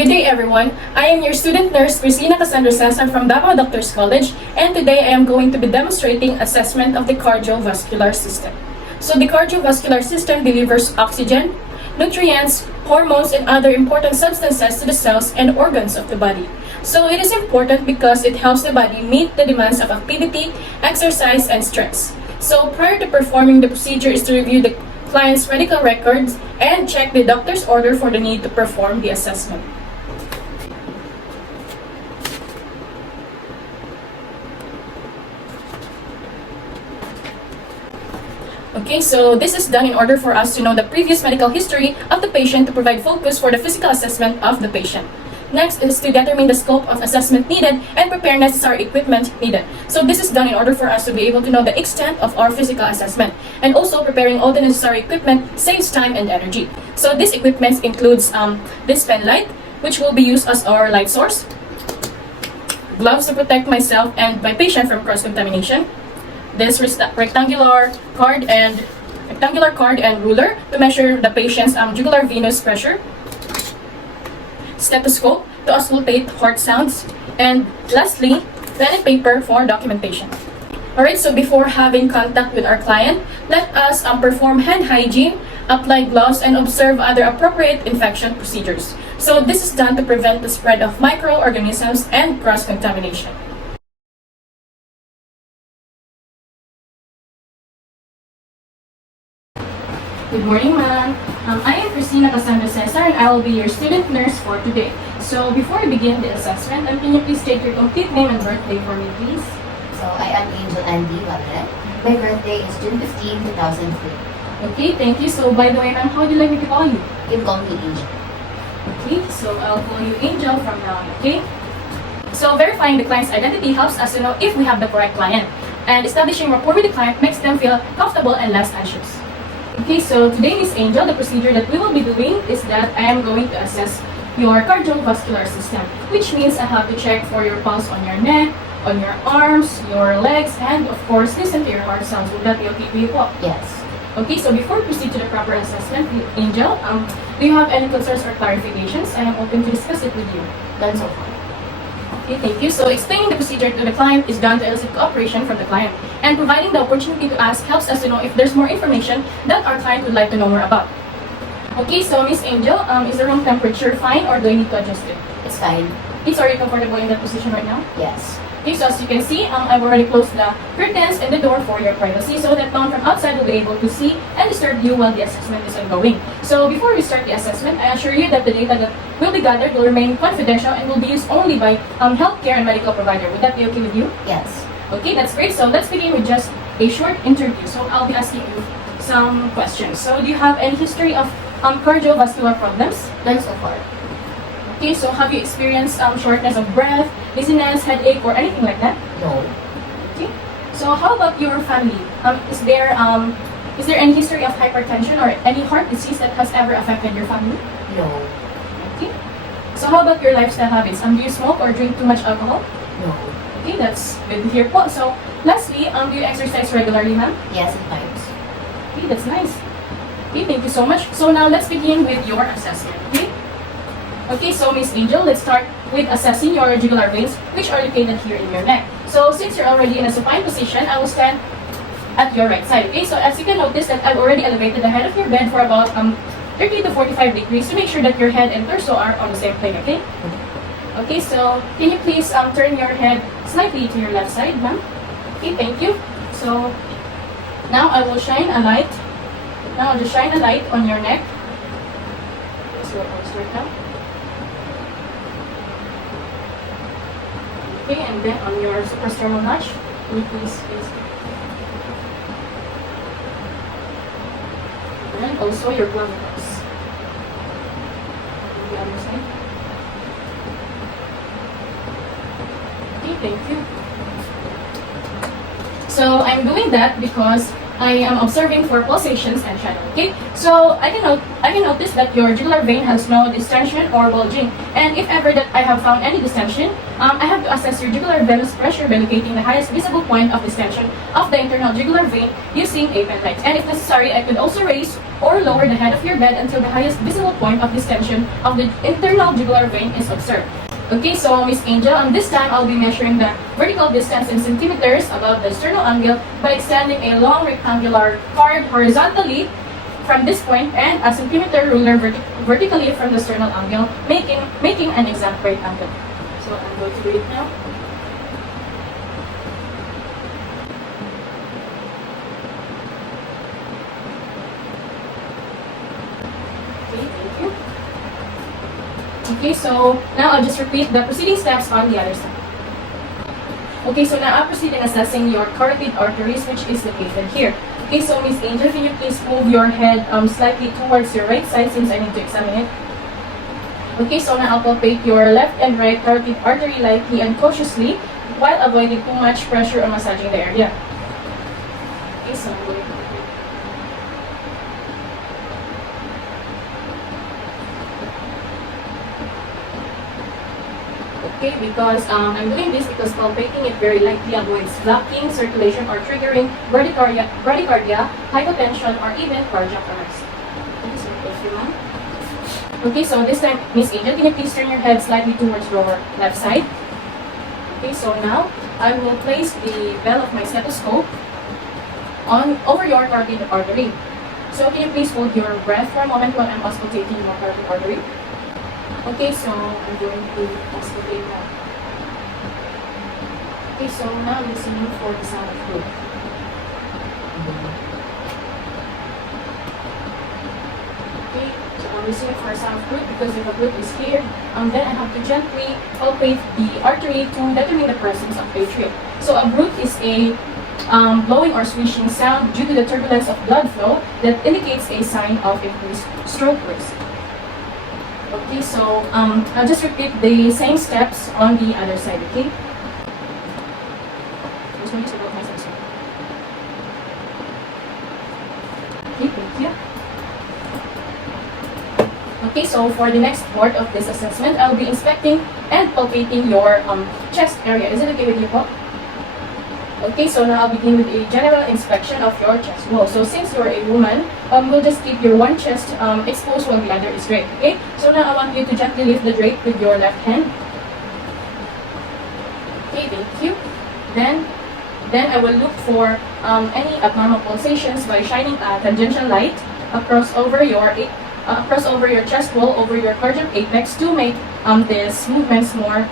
Good day everyone. I am your student nurse Cristina Cassandra Sasan from Davao Doctors College, and today I am going to be demonstrating assessment of the cardiovascular system. So the cardiovascular system delivers oxygen, nutrients, hormones, and other important substances to the cells and organs of the body. So it is important because it helps the body meet the demands of activity, exercise, and stress. So prior to performing the procedure is to review the client's medical records and check the doctor's order for the need to perform the assessment. Okay, so this is done in order for us to know the previous medical history of the patient to provide focus for the physical assessment of the patient. Next is to determine the scope of assessment needed and prepare necessary equipment needed. So this is done in order for us to be able to know the extent of our physical assessment. And also preparing all the necessary equipment saves time and energy. So this equipment includes this pen light, which will be used as our light source, gloves to protect myself and my patient from cross-contamination, this rectangular card and ruler to measure the patient's jugular venous pressure, stethoscope to auscultate heart sounds, and lastly, pen and paper for documentation. Alright, so before having contact with our client, let us perform hand hygiene, apply gloves, and observe other appropriate infection procedures. So this is done to prevent the spread of microorganisms and cross-contamination. Good morning, ma'am. I am Cristina Cassandra Cesar, and I will be your student nurse for today. So before we begin the assessment, can you please state your complete name and birthday for me, please? So I am Angel Andy Valle. My birthday is June 15, 2003. Okay, thank you. So by the way, ma'am, how would you like me to call you? You can call me Angel. Okay, so I'll call you Angel from now on, okay? So verifying the client's identity helps us to know if we have the correct client. And establishing rapport with the client makes them feel comfortable and less anxious. Okay, so today, Miss Angel, the procedure that we will be doing is that I am going to assess your cardiovascular system, which means I have to check for your pulse on your neck, on your arms, your legs, and of course, listen to your heart sounds. Would that be okay with you po? Yes. Okay, so before we proceed to the proper assessment, Angel, do you have any concerns or clarifications? I am open to discuss it with you. Done so far. Okay, thank you. So explaining the procedure to the client is done to elicit cooperation from the client. And providing the opportunity to ask helps us to know if there's more information that our client would like to know more about. Okay, so Miss Angel, is the room temperature fine or do I need to adjust it? It's fine. Okay, so are you comfortable in that position right now? Yes. Okay, so as you can see, I've already closed the curtains and the door for your privacy so that no one from outside will be able to see and disturb you while the assessment is ongoing. So before we start the assessment, I assure you that the data that will be gathered will remain confidential and will be used only by healthcare and medical provider. Would that be okay with you? Yes. Okay, that's great. So let's begin with just a short interview. So I'll be asking you some questions. So do you have any history of cardiovascular problems? Done so far. Okay, so have you experienced shortness of breath, dizziness, headache, or anything like that? No. Okay. So how about your family? Is there any history of hypertension or any heart disease that has ever affected your family? No. Okay. So how about your lifestyle habits? Do you smoke or drink too much alcohol? No. Okay, that's good to hear po. So lastly, do you exercise regularly, ma'am? Yes, at times. Okay, that's nice. Okay, thank you so much. So now let's begin with your assessment. Okay. Okay, so Miss Angel, let's start with assessing your jugular veins, which are located here in your neck. So since you're already in a supine position, I will stand at your right side. Okay, so as you can notice that I've already elevated the head of your bed for about 30 to 45 degrees to make sure that your head and torso are on the same plane, okay? Okay, so can you please turn your head slightly to your left side, ma'am? Okay, thank you. So now I will shine a light. Now I'll just shine a light on your neck. So I'll start now. Okay, and then on your suprasternal notch, can you please. And also your clavicules. The other side. Okay, thank you. So I'm doing that because I am observing for pulsations and shadow. Okay, so I can I can notice that your jugular vein has no distension or bulging. And if ever that I have found any distension, I have to assess your jugular venous pressure by locating the highest visible point of distension of the internal jugular vein using a pen light. And if necessary, I could also raise or lower the head of your bed until the highest visible point of distension of the internal jugular vein is observed. Okay, so Miss Angel, this time I'll be measuring the vertical distance in centimeters above the sternal angle by extending a long rectangular card horizontally from this point and a centimeter ruler vertically from the sternal angle, making an exact right angle. So I'm going to do it now. Okay, thank you. Okay, so now I'll just repeat the preceding steps on the other side. Okay, so now I'll proceed in assessing your carotid arteries, which is located here. Okay, so Miss Angel, can you please move your head slightly towards your right side since I need to examine it? Okay, so now I'll palpate your left and right carotid artery lightly and cautiously while avoiding too much pressure on massaging the area. Okay, so I'm going to okay, because I'm doing this because palpating it very likely avoids blocking circulation or triggering bradycardia, hypotension, or even cardiac arrest. Okay, so close your mouth. Okay, so this time, Miss Angel, can you please turn your head slightly towards your left side? Okay, so now I will place the bell of my stethoscope over your carotid artery. So can you please hold your breath for a moment while I'm auscultating your carotid artery? Okay, so I'm going to auscultate now. Okay, so now listening for the sound of food. Okay, so I'm listening for a sound of food because if a group is here, then I have to gently palpate the artery to determine the presence of atrium. So a bruit is a blowing or swishing sound due to the turbulence of blood flow that indicates a sign of increased stroke risk. Okay, so I'll just repeat the same steps on the other side, okay? Just going to about my side. Okay, thank you. Okay, so for the next part of this assessment, I'll be inspecting and palpating your chest area. Is it okay with you, po? Okay, so now I'll begin with a general inspection of your chest wall. So since you're a woman, we'll just keep your one chest exposed while the other is draped. Okay, so now I want you to gently lift the drape with your left hand. Okay, thank you. Then I will look for any abnormal pulsations by shining a tangential light across over your chest wall, over your cardiac apex to make these movements more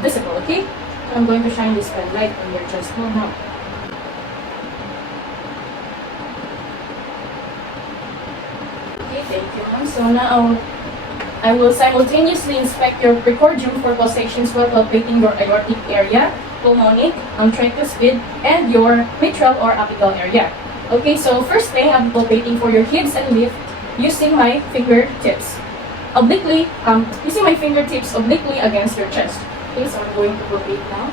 visible. Okay. I'm going to shine this red light on your chest wall now. Okay, thank you, ma'am. So now I will simultaneously inspect your precordium for pulsations while palpating your aortic area, pulmonic, tricuspid, and your mitral or apical area. Okay, so first thing, I'm palpating for your hips and lift using my fingertips obliquely, obliquely against your chest. Okay, so I'm going to palpate now.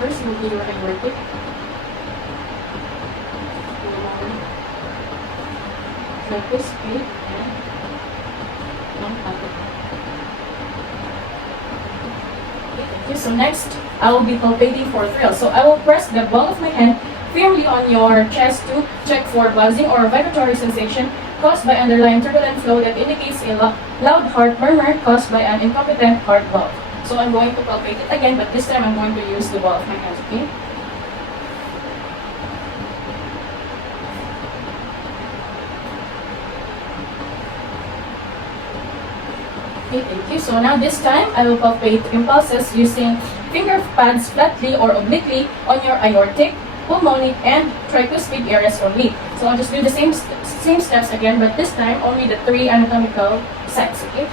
First will be your aortic. Tricuspid and apical. Okay, thank you. So next, I will be palpating for thrill. So I will press the ball of my hand firmly on your chest to check for buzzing or vibratory sensation caused by underlying turbulent flow that indicates a loud heart murmur caused by an incompetent heart valve. So I'm going to palpate it again, but this time I'm going to use the ball of my hands, okay? Okay, thank you. So now this time, I will palpate impulses using finger pads flatly or obliquely on your aortic, pulmonic, and tricuspid areas only. So I'll just do the same steps again, but this time only the 3 anatomical sites, okay?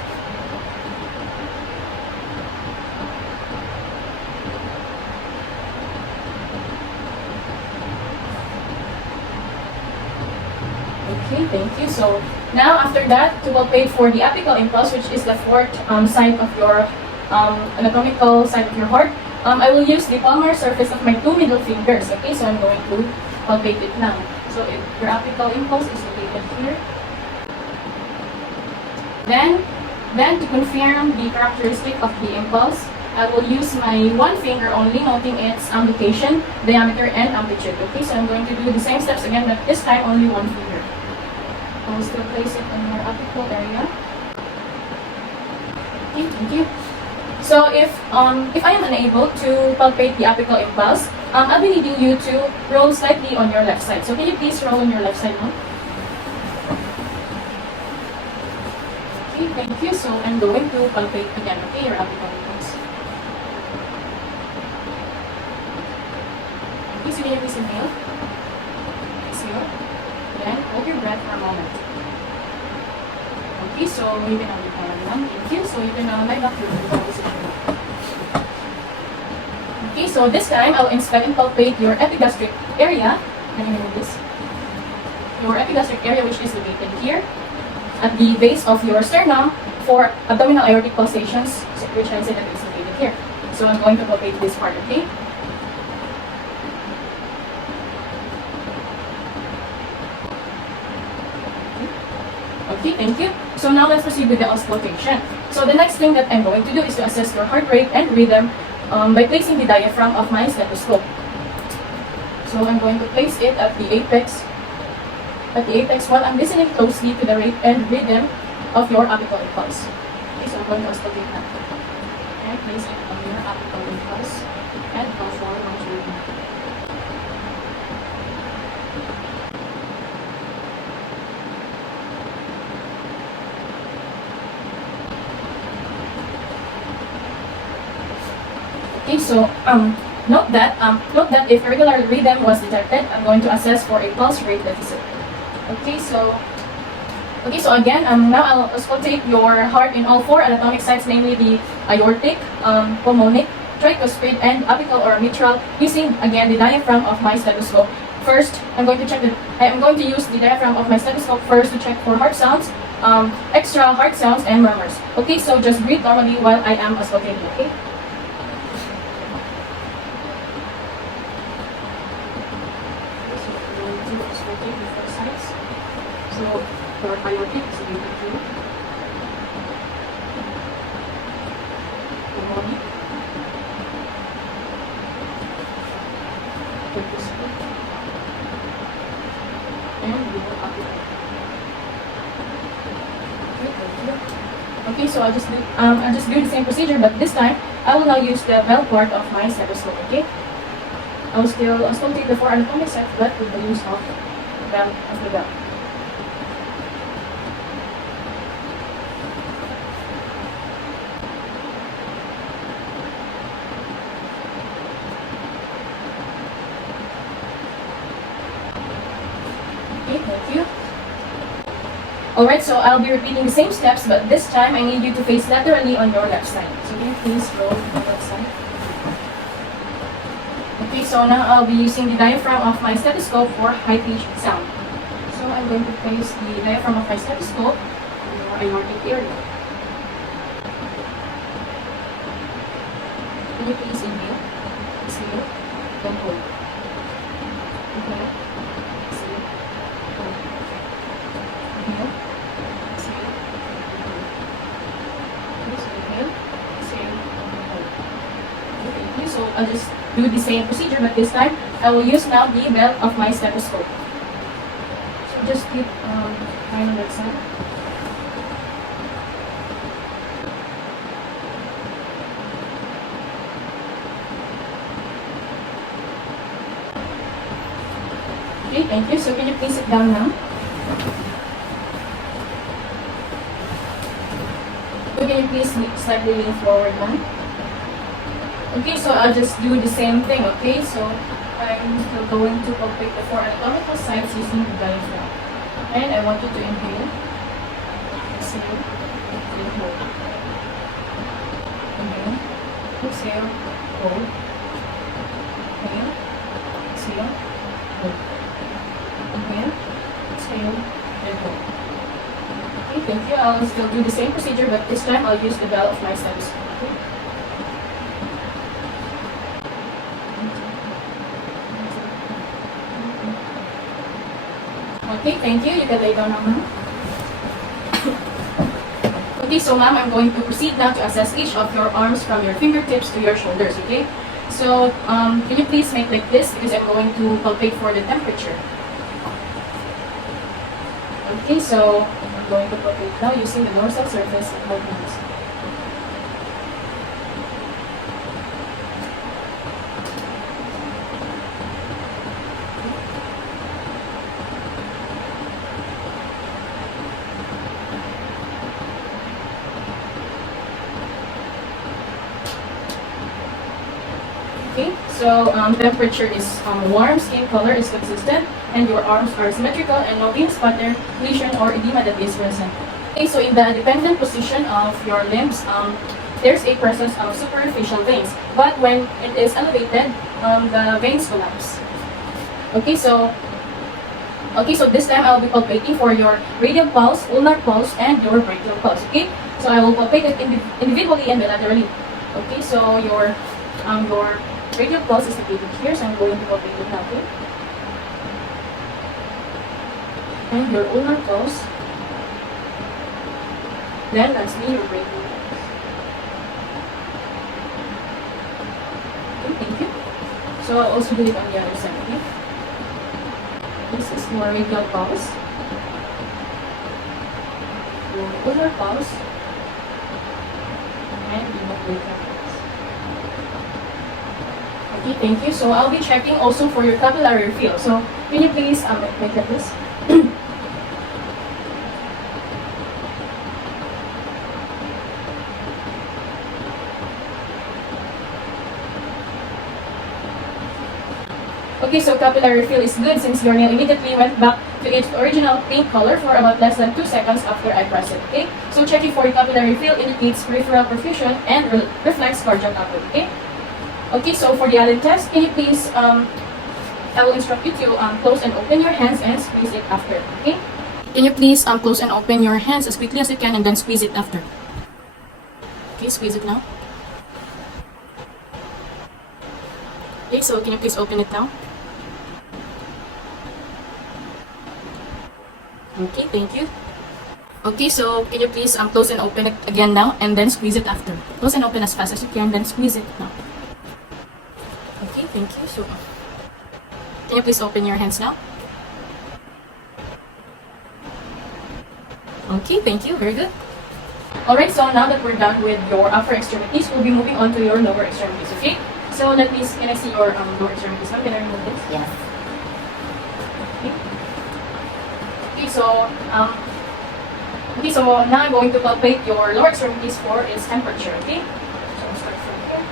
Okay, thank you. So now after that, to palpate for the apical impulse, which is the 4th site of your anatomical site of your heart, I will use the palmar surface of my 2 middle fingers. Okay, so I'm going to palpate it lang. So if your apical impulse is located here, then to confirm the characteristic of the impulse, I will use my one finger only, noting its location, diameter, and amplitude. Okay, so I'm going to do the same steps again, but this time only one finger. I will still place it on your apical area. Okay, thank you. So if I am unable to palpate the apical impulse, I'll be needing you to roll slightly on your left side. So can you please roll on your left side now? Okay, thank you. So I'm going to palpate again, okay, your apical impulse. Okay, so can you please inhale? Exhale. Then hold your breath for a moment. Okay, so you can only lang. Thank you. So you can lie back to the position. Okay, so this time I'll inspect and palpate your epigastric area. Can you remove this? Your epigastric area, which is located here at the base of your sternum for abdominal aortic pulsations, which I said that is located here. So I'm going to palpate this part, okay? Okay, thank you. So now let's proceed with the auscultation. So the next thing that I'm going to do is to assess your heart rate and rhythm by placing the diaphragm of my stethoscope. So I'm going to place it at the apex. While I'm listening closely to the rate and rhythm of your apical impulse. Okay, so I'm going to auscultate that. And place it on your apical impulse and call for one rhythm. Okay, so note that if irregular rhythm was detected, I'm going to assess for a pulse rate deficit. Okay, so again, now I'll auscultate your heart in all four anatomic sites, namely the aortic, pulmonic, tricuspid, and apical or mitral, using again the diaphragm of my stethoscope. First, I'm going to use the diaphragm of my stethoscope first to check for heart sounds, extra heart sounds, and murmurs. Okay, so just breathe normally while I am auscultating. Okay. So, for aortic, so you can do pulmonic, tricuspid, and renal apical. Okay, so I'll just do the same procedure, but this time I will now use the bell part of my stethoscope. Okay, I will still auscultate the four anatomic sites, but with the use of the bell. Okay, thank you. Alright, so I'll be repeating the same steps, but this time I need you to face laterally on your left side. So can you please roll on the left side? Okay, so now I'll be using the diaphragm of my stethoscope for high-pitched sound. So I'm going to place the diaphragm of my stethoscope on your aortic area. Can you please inhale, exhale, then hold. Inhale, exhale, hold. Inhale, exhale, hold. Okay, so inhale, exhale, hold. Okay, thank you. So I'll just do the same procedure, but this time I will use now the bell of my stethoscope. So just keep time on that side. Okay, thank you. So can you please sit down now? So can you please slightly lean forward now? Okay, so I'll just do the same thing, okay? So I'm still going to palpate the four anatomical sites using the diaphragm. And I want you to inhale, exhale, then hold. Inhale, exhale, hold. Inhale, exhale, hold. Inhale, exhale, then hold. Okay, thank you. I'll still do the same procedure, but this time I'll use the bell of my stethoscope. Okay? Okay, thank you. You can lay down now, ma'am. Okay, so ma'am, I'm going to proceed now to assess each of your arms from your fingertips to your shoulders, okay? So, can you please make like this because I'm going to palpate for the temperature. Okay, so I'm going to palpate now using the dorsal surface of both hands. Okay, so temperature is warm, skin color is consistent, and your arms are symmetrical and no vein sputter, lesion, or edema that is present. Okay, so in the dependent position of your limbs, there's a presence of superficial veins, but when it is elevated, the veins collapse. Okay, so this time I'll be palpating for your radial pulse, ulnar pulse, and your brachial pulse. Okay, so I will palpate it individually and bilaterally. Okay, so your radial pulse is located here, so I'm going to palpate it now. Okay, and your ulnar pulse. Then lastly your brachial pulse. Okay, thank you. So I'll also do it on the other side. Okay. This is your radial pulse, your ulnar pulse, and your brachial pulse. Okay, thank you. So I'll be checking also for your capillary feel. So can you please make that this? Okay, so capillary feel is good since your nail immediately went back to its original pink color for about less than 2 seconds after I press it. Okay, so checking for your capillary feel indicates peripheral perfusion and reflects cardiac output. Okay. Okay, so for the added test, can you please I will instruct you to close and open your hands and squeeze it after. Okay. Can you please close and open your hands as quickly as you can and then squeeze it after. Okay, squeeze it now. Okay, so can you please open it now? Okay, thank you. Okay, so can you please close and open it again now and then squeeze it after. Close and open as fast as you can, then squeeze it now. Okay, thank you. So, can you please open your hands now? Okay, thank you. Very good. Alright, so now that we're done with your upper extremities, we'll be moving on to your lower extremities, okay? So let me, can I see your lower extremities now? Can I remove this? Yes. Okay, so now I'm going to palpate your lower extremities for its temperature, okay? So I'll start from here.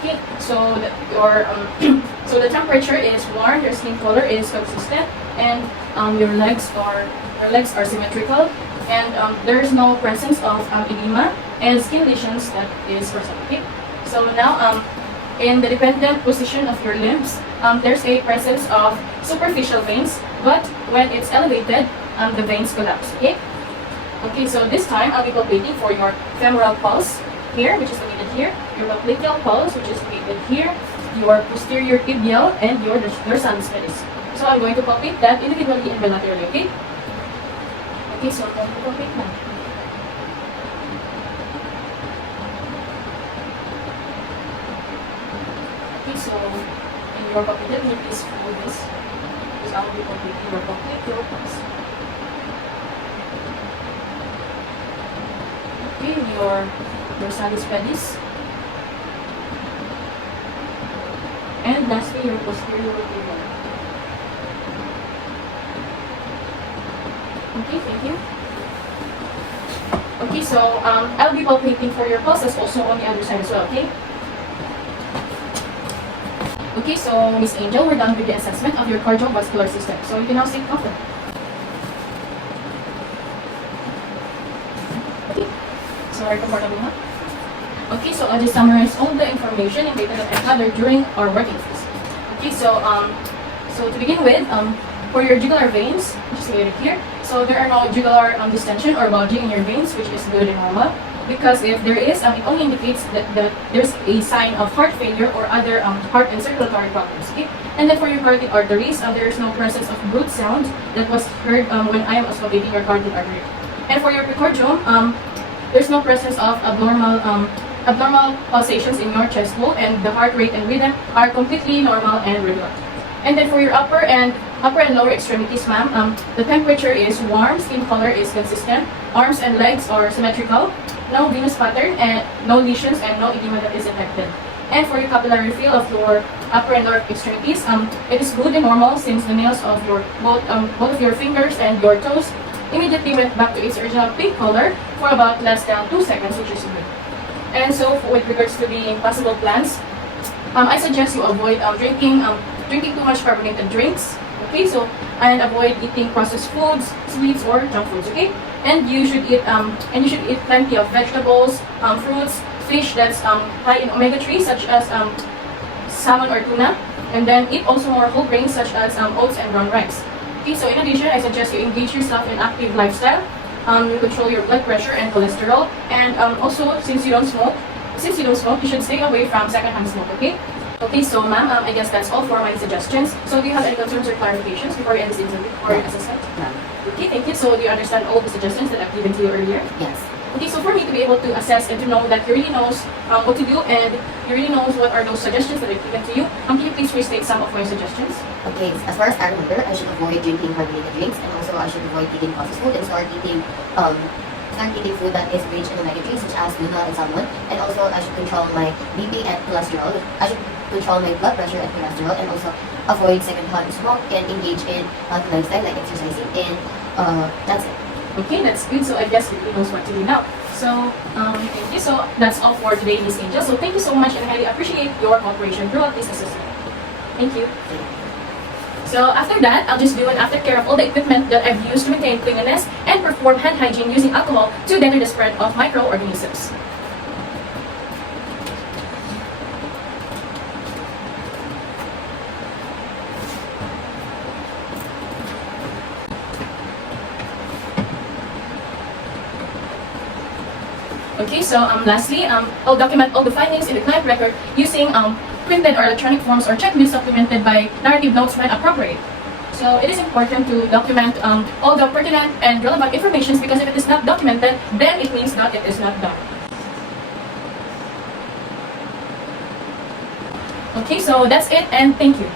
Okay, so so the temperature is warm, your skin color is consistent, and your legs are symmetrical, and there is no presence of edema and skin lesions that is present. Okay, so now in the dependent position of your limbs, there's a presence of superficial veins, but when it's elevated, the veins collapse. Okay. Okay, so this time I'll be palpating for your femoral pulse here, which is located here, your popliteal pulse, which is located here, your posterior tibial, and your dorsalis pedis. So I'm going to palpate that individually and bilaterally. Okay. Okay, so I'm going to palpate now. Okay, so in your palpate, can you please hold this? Because I will be palpating your popliteal pulse. Okay, your dorsalis pedis. And lastly, your posterior tibial. Okay, thank you. Okay, so I'll be palpating for your pulses also on the other side as well, okay? Okay, so Miss Angel, we're done with the assessment of your cardiovascular system. So you can now sit comfortably. Okay, so are you comfortable now? Okay, so I'll just summarize all the information and data that I gathered during our working phase. Okay, so to begin with, for your jugular veins, which is located here, So there are no jugular distension or bulging in your veins, which is good and normal. Because if there is, it only indicates that there's a sign of heart failure or other heart and circulatory problems. Okay? And then for your carotid arteries, there is no presence of brute sound that was heard when I am auscultating your carotid artery. And for your precordium, there's no presence of abnormal pulsations in your chest wall, and the heart rate and rhythm are completely normal and regular. And then for your upper and lower extremities, ma'am, the temperature is warm, skin color is consistent, arms and legs are symmetrical, no venous pattern, and no lesions and no edema that is detected. And for your capillary feel of your upper and lower extremities, it is good and normal since the nails of your both of your fingers and your toes immediately went back to its original pink color for about less than 2 seconds, which is good. And so with regards to the possible plans, I suggest you avoid drinking too much carbonated drinks. Okay, so and avoid eating processed foods, sweets, or junk foods. Okay, and you should eat plenty of vegetables, fruits, fish that's high in omega-3 such as salmon or tuna, and then eat also more whole grains such as oats and brown rice. Okay, so in addition, I suggest you engage yourself in active lifestyle. You control your blood pressure and cholesterol, and also since you don't smoke, you should stay away from secondhand smoke. Okay. Okay, so ma'am, I guess that's all for my suggestions. So do you have any concerns or clarifications before we end this interview or assessment? No. Okay, thank you. So do you understand all the suggestions that I've given to you earlier? Yes. Okay, so for me to be able to assess and to know that you really knows what to do and you really knows what are those suggestions that I've given to you, can you please restate some of my suggestions? Okay, as far as I remember, I should avoid drinking carbonated drinks, and also I should avoid eating processed food and start eating food that is rich in omega-3 such as tuna and salmon. And also I should control my BP and cholesterol. I should control my blood pressure and cholesterol, and also avoid secondhand smoke and engage in healthy lifestyle like exercising, and that's it. Okay, that's good. So I guess you knows what to do now. So thank you. So that's all for today, Miss Angel. So thank you so much, and I highly appreciate your cooperation throughout this assessment. Thank you. So after that, I'll just do an aftercare of all the equipment that I've used to maintain cleanliness and perform hand hygiene using alcohol to deter the spread of microorganisms. Okay, so lastly, I'll document all the findings in the client record using printed or electronic forms or checklists supplemented by narrative notes when appropriate. So it is important to document all the pertinent and relevant information, because if it is not documented, then it means that it is not done. Okay, so that's it, and thank you.